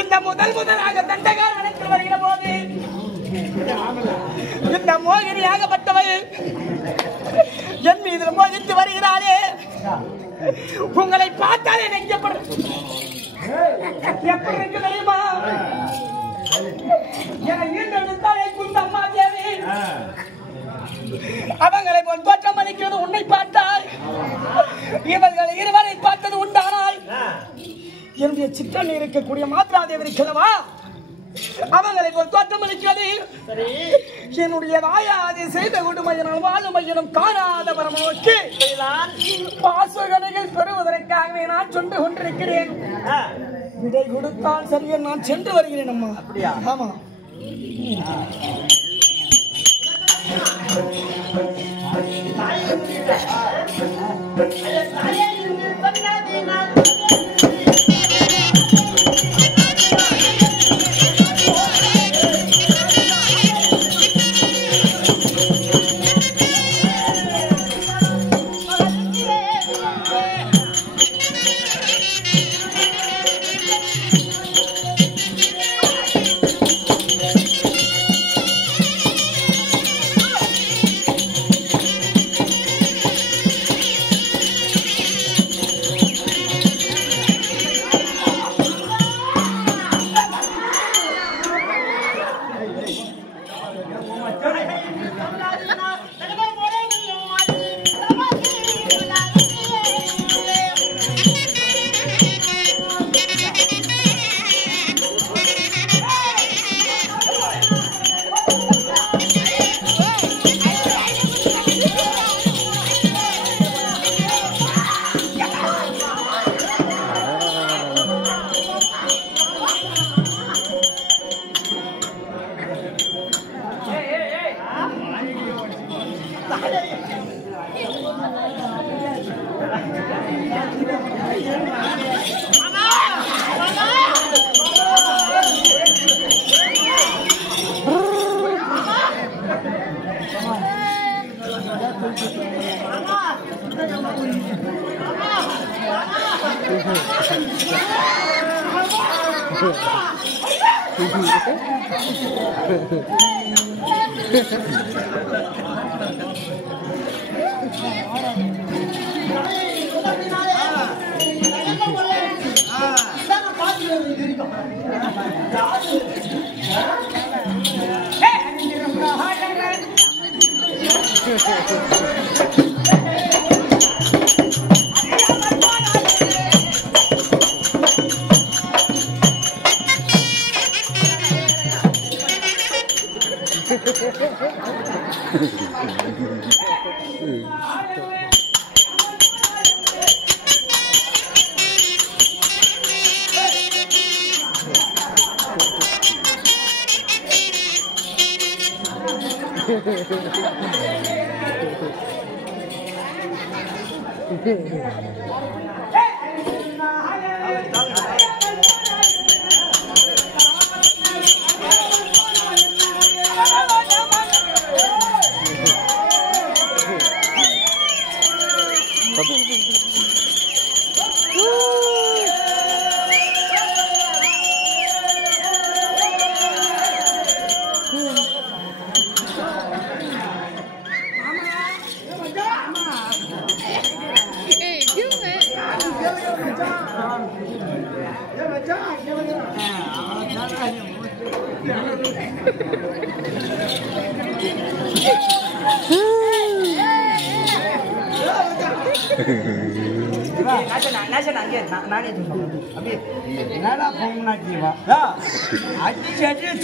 இந்த முதலாக தண்டகால் அழைத்து வருகிற போது இந்த மோகினியாகப்பட்டவள் என் மீது மோகித்து வருகிறாரே, உங்களை பார்த்தாலே நெஞ்சப்படும். எப்படி இருக்கு தெரியுமா? என ஈண்டெடுத்தாலே குந்தம்மா தேவி அவங்களை போல் தோற்றம் அளிக்கிறது உன்னை பார்த்தால், இவர்கள் இருவரை பார்த்தது உண்டானால் என்னுடைய சிற்றன் இருக்கக்கூடிய மாத்ராதேவி இருக்கிறவா அவங்களை போல் தோற்றம் அளிக்கிறது. என்னுடைய தாயாதி செய்த கொடுமையினால் வாழுமையினும் காணாத பரம நோக்கி பாசகனைகள் பெறுவதற்காகவே நான் சென்று கொண்டிருக்கிறேன். விடை கொடுத்தால் சரியா நான் சென்று வருகிறேன் அம்மா. அப்படியா? ஆமா.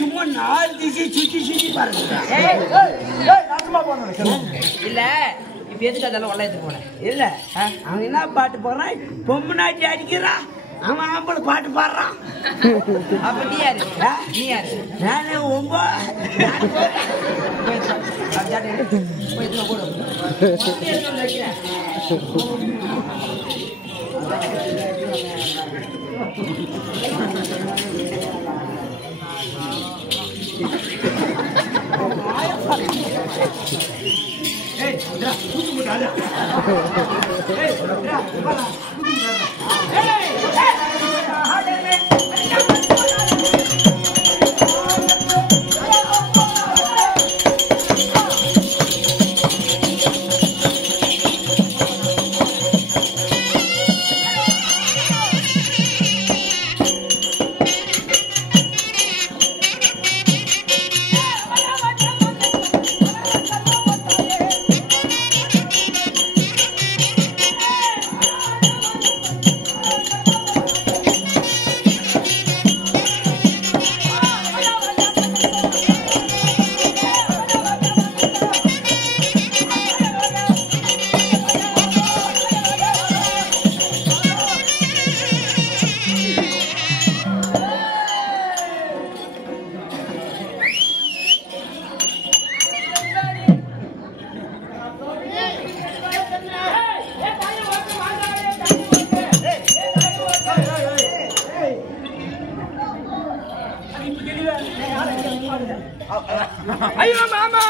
சும்மா 4 திசை சுத்தி சுத்தி பாருங்க. இல்ல இப்ப எதுக்கு அதெல்லாம் வளையத்துக்கு போனேன் இல்ல அவன் என்ன பாட்டு போடுறான், பொம்பு நாட்டி அடிக்கிறான், அவன் ஆம்பளை பாட்டு பாடுறான். அப்ப நீ யாரு? நீ யாரு? நானே ஒம்போ ஐயோ மாமா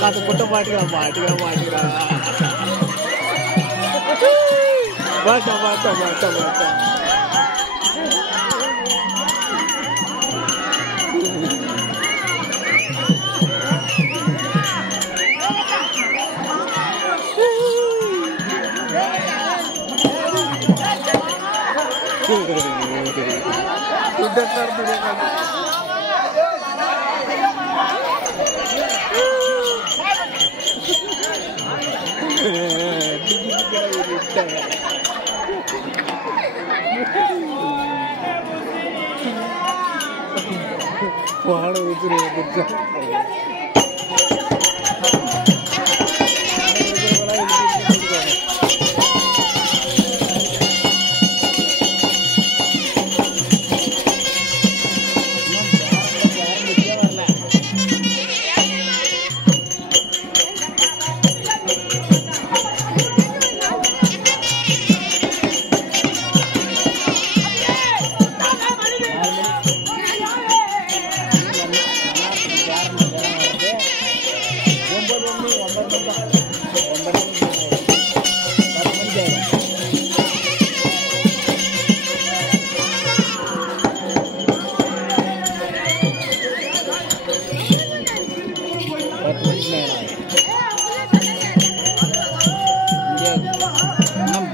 காத்து கொட்ட மாட்டுக்கிறா மாட்டா வாட ஊத்துரு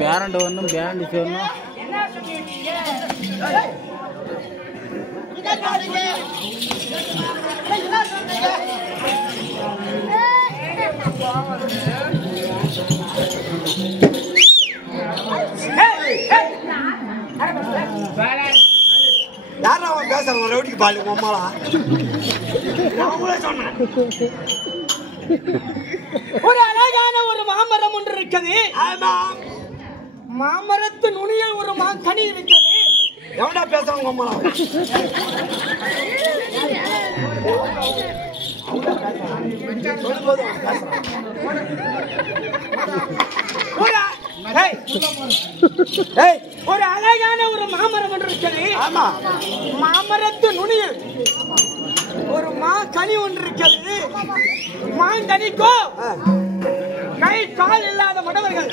பேரண்ட் வரணும் பேரண்ட் சொல்லணும் யாரா அவன் பேசுறான் ரவுடிக்கு பாலு அம்மாளா சொன்னேன் ஒரு அழகான ஒரு மாமரம் ஒன்று இருக்குது. மாமரத்து நுனியில் ஒரு கனி இருக்கிறது. எவனா பேசுறாங்க அம்மாளா ஒரு அழகான ஒரு மாமரம் ஒன்று இருக்கிறது. ஆமா, மாமரத்து நுனியில் ஒரு கனி ஒன்று இருக்கிறது. மாங்கனிக்கோ கை கால் இல்லாத மடவர்கள்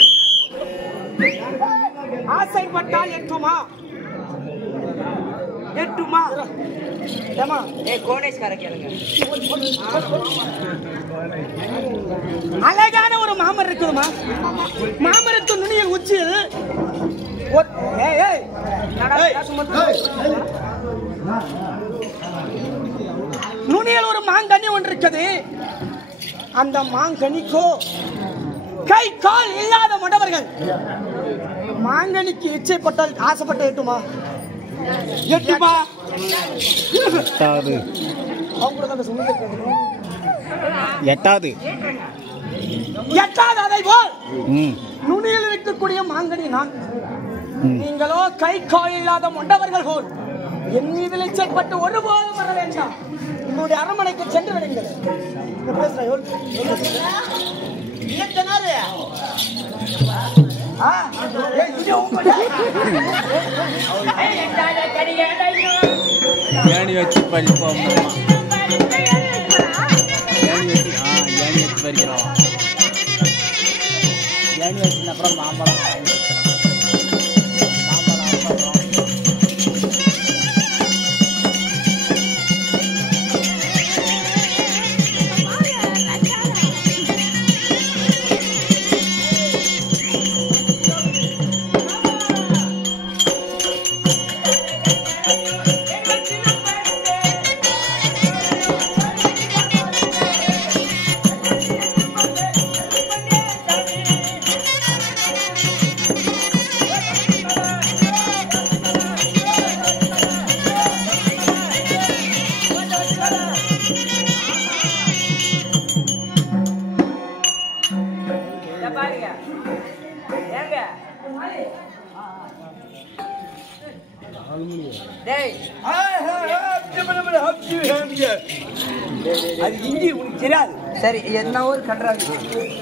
ஆசைப்பட்டால் எட்டுமா எட்டுமா ஏமா கோணேஸ்கார கேளுங்க. அழகான ஒரு மாமரம் இருக்குதுமா. மாமரத்து நுனியில் உச்சியில் நுனியில் ஒரு மாங்கனி ஒன்று இருக்குது. அந்த மாங்கனிக்கோ கை கால் இல்லாத மடவர்கள் மாங்கனிக்கு இச்சைப்பட்டால் ஆசைப்பட்ட எட்டுமா எட்டுமா எட்டாவது அதை போல் நுனியில் இருக்கக்கூடிய மாங்கனி நான். நீங்களோ கை கால் இல்லாத மண்டவர்கள் போல் என் மீது இச்சைப்பட்டு ஒருபோதும் வர வேண்டாம். உங்களுடைய அரண்மனைக்கு சென்று விடுங்கள். ஏணி வச்சு படிப்போம். ஏணி வச்சு பறிக்கிறோம். ஏணி வச்சுன அப்புறம் மாம்பழம் அது இந்தி உனக்கு தெரியாது. சரி, என்ன ஊர் கன்றாவி?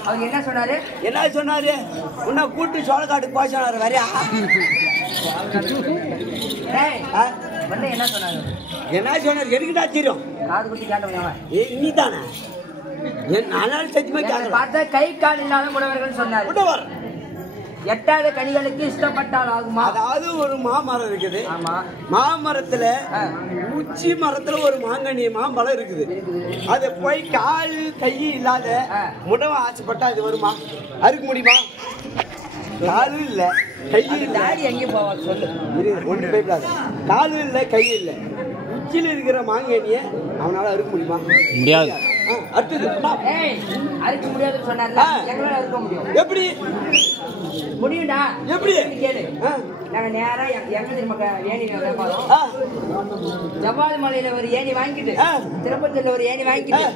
அவங்க என்ன சொன்னாரு? என்ன சொன்னாரு? உன்னை கூட்டு சோழக்காட்டுக்கு போய் சொன்னாரு. வரையா என்ன சொன்னாரு? என்ன சொன்னாரு? எனக்குதான் தெரியும். காது குத்தி கேட்டவங்க நீ தானே நானும் சத்தியமா கேட்கல. பார்த்தா கை கால் இல்லாத முடவர்கள் சொன்னார். விடவர் எட்டாத கனிகளுக்கு இஷ்டப்பட்டால் ஆகுமா? அதாவது ஒரு மாமரம் இருக்குது. ஆமா. மாமரத்துல உச்சி மரத்துல ஒரு மாம்பழம் இருக்குது. அது போய் கால் கை இல்லாத முடவை ஆசைப்பட்டா அது வருமா? அறுக்க முடியுமா? காலும் இல்ல கையும் இல்ல. தாடி எங்கே போவாங்க சொல்லு. ஒன்று போயிடாது. காலும் இல்லை கையும் இல்லை. உச்சியில் இருக்கிற மாங்கனிய அவனால அறுக்க முடியுமா? முடியாது. அடுத்தது அறுக்க முடியாதுன்னு சொன்னார்ல, எங்களால அறுக்க முடியும். எப்படி முடியும்டா? எப்படி கேளு. நாங்க நேரா எங்க திரும்ப ஏணி வியாபாரம் ஜவ்வாது மலையில ஒரு ஏணி வாங்கிட்டு, திருப்பத்தூர்ல ஒரு ஏணி வாங்கிட்டு,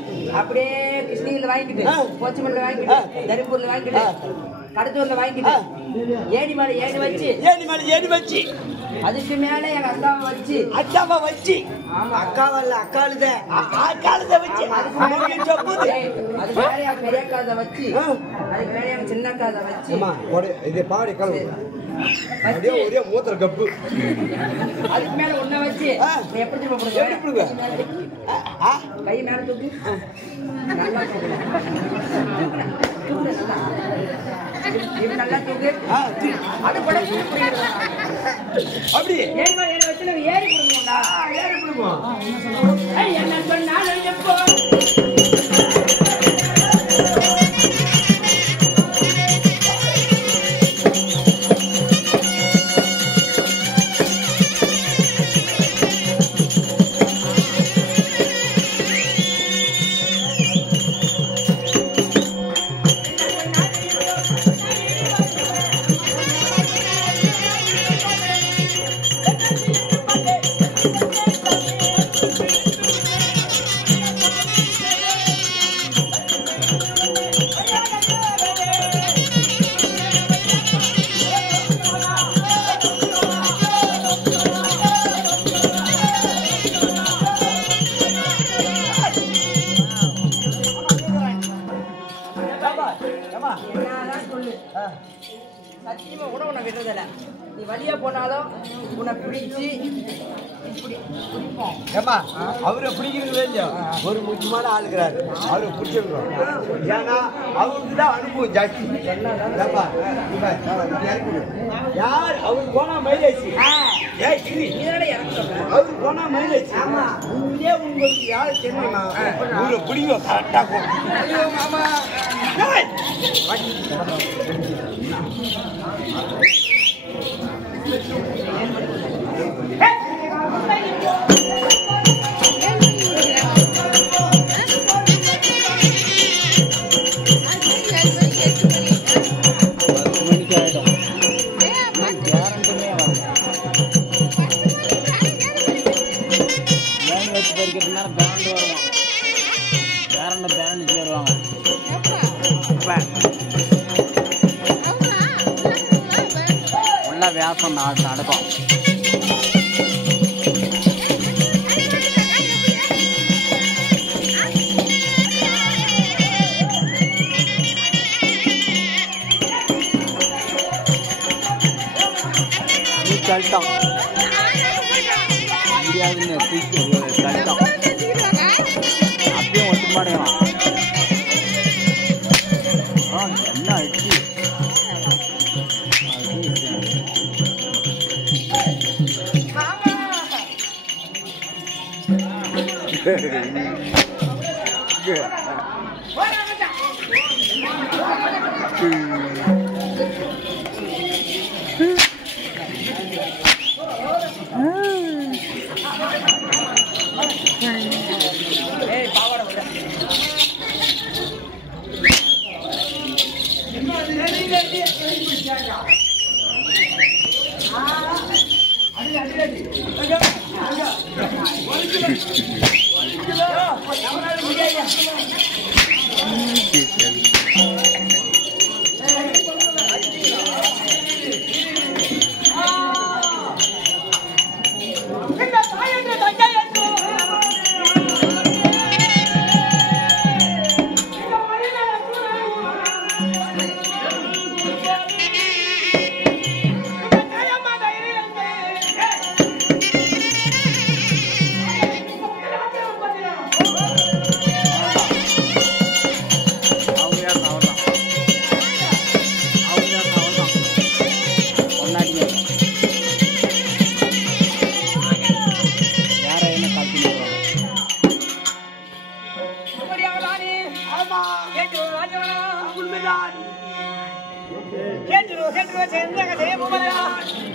அப்படியே கிருஷ்ணகிரில வாங்கிட்டு, போச்சமல்ல வாங்கிட்டு, தருமபுரில வாங்கிட்டு, கடத்தூர்ல வாங்கிட்டு, ஏணி மேல ஏணி வச்சு அதுக்கு மேல எங்க அக்காவை வச்சு அக்காவல்ல அக்காளுத வச்சு அதுக்கு மேல என் பெரிய அக்காவை வச்சு, அதுக்கு மேல எங்க சின்ன அக்காவை வச்சு, இது பாடி கலவு ஒரே மூத்திர கப்பு, அதுக்கு மேல ஒன்ன வச்சு எப்படி போடுங்க? கை மேல தூக்கு, நல்லா தூக்கு, நல்லா தூக்கு. அது கூட அப்படி ஏறி வச்சு ஏறி கொடுங்கடா. ஏறி கொடுப்போம். என்ன சொன்னாலும் எப்போ சத்தியமா கூட உன்னை விடுறதில்ல. நீ வழியா போனாலும் உன்னை பிடிச்சு அவரை பிடிக்கிறதே இல்லையா? ஒரு முக்கியமான ஆளுக்கிறாரு, அவரை பிடிச்சிருக்கோம். ஏன்னா அவருக்கு தான் அனுபவம் ஜாஸ்தி. யார் அவரு போனா மைலேஜ், அவரு போனா மைலேஜ். இங்கே உங்களுக்கு யார் தெரியுமா? ஊரை பிடிக்கும் கரெக்டாக. வியாசம் நடக்கும். கல்ட்டம் முடியாதுன்னு கல்ட்டம் அப்பயும் ஒத்து மாட்டேங்கிறான். என்ன அடிச்சு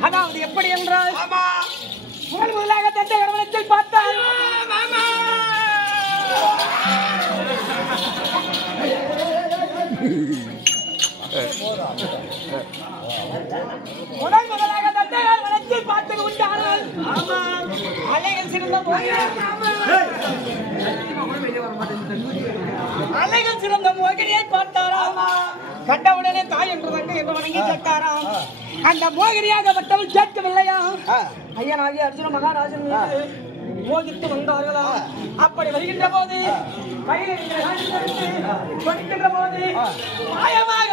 அதாவது எப்படி என்றால் முதல் முதலாக தந்தை கவனத்தில் பார்த்தால் முதல் முதலாக தந்தை கவனத்தில் பார்த்தது உண்டானால் அலைகள் சிறந்த அலைகள் சிறந்த மோகினியை பார்த்தாராம். கண்டவுடனே தாய் என்று தங்கை என்று வணங்கி கேட்டாராம். அந்த மோகினியாகப்பட்டவள் கேட்கவில்லையா? ஐயனாகி அர்ஜுன மகாராஜன் மீது மோகித்து வந்தார்களா? அப்படி வருகின்ற போது வருகின்ற போது மாயமாக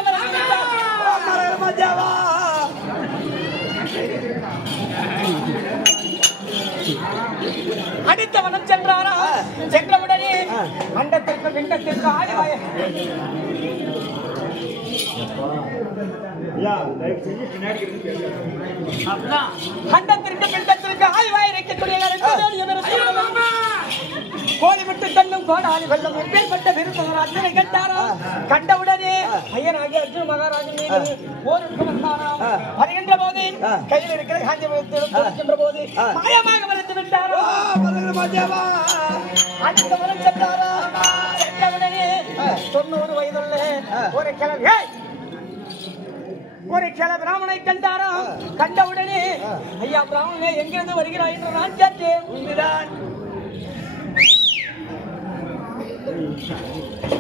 அடித்தவனம் சென்றாரா? சென்றவுடனே அண்டத்திற்கு பிண்டத்திற்கு ஆய்வாய அண்டத்திற்கு பிண்டத்திற்கு ஆய்வாய் இருக்கக்கூடிய கோழி விட்டு தன்னும் கோடாலி வெள்ளம் எப்பேற்பட்ட விருப்பம் அத்தனை கண்டாரா? கண்டவுடனே ஐயனாகி அர்ஜுன மகாராஜன் மீது போருக்கு வந்தாராம். வருகின்ற போது கையில் இருக்கிற காஞ்சி வைக்கின்ற போது மாயமாக வளர்த்து விட்டாரா? அடுத்த வரம் சென்றாரா? சென்றவுடனே 90 வயதுள்ள ஒரு கிள பிராமணனை கண்டாரா? கண்டவுடனே ஐயா பிராமணனே எங்கிருந்து வருகிறாய் என்று நான் கேட்டேன். உண்மைதான்.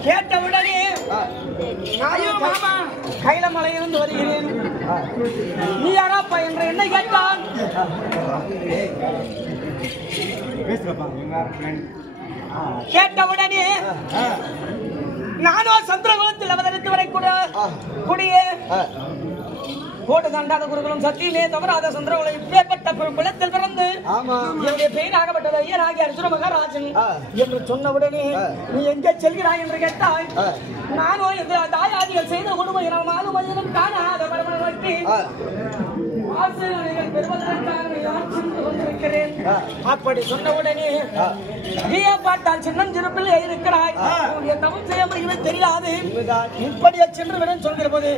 கேட்டவுடனே கைலமலையிலிருந்து வருகிறேன், நீ யாராப்பா என்று என்னை கேட்டான். கேட்டவுடனே நானோ சந்திரகுலத்தில் அவதரித்து வரக்கூட குடியே கோடு தண்டாத குருகுலம் சத்தியமே தவறாத சந்திரகுலம் இப்பேற்பட்ட குலத்தில் பிறந்து என்னுடைய பெயராகப்பட்டது ஐயனாகி அர்ஜுன மகாராஜன் என்று சொன்னவுடனே நீ எங்கே செல்கிறாய் என்று கேட்டாய். நானோ இந்த தாயாதிகள் செய்த கொடுமையினால் மாலுமையிலும் காணாத பரமனத்தை ஆசிரியர்கள் பெறுவதற்காக கொண்டிருக்கிறேன். அப்படி சொன்னவுடனே நீயே பார்த்தால் சின்னம் சிறப்பில் இருக்கிறாய், தமிழ் செய்ய முடியும் தெரியாது, இப்படியே சென்று விட சொல்கிற போது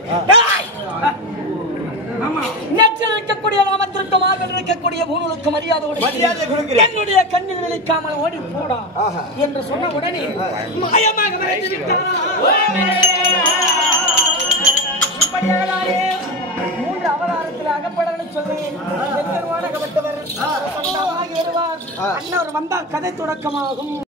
நேற்றில் இருக்கக்கூடிய நாமத்திற்கு மார்பில் இருக்கக்கூடிய பூணுக்கு மரியாதை என்னுடைய கண்ணில் விழிக்காமல் ஓடி போடா என்று சொன்ன உடனே மாயமாக விரைந்து விட்டாரா? 3 அவதாரத்தில் அகப்படலை சொல்றேன். வருவார் அண்ணவர் வந்தால் கதை தொடக்கமாகும்.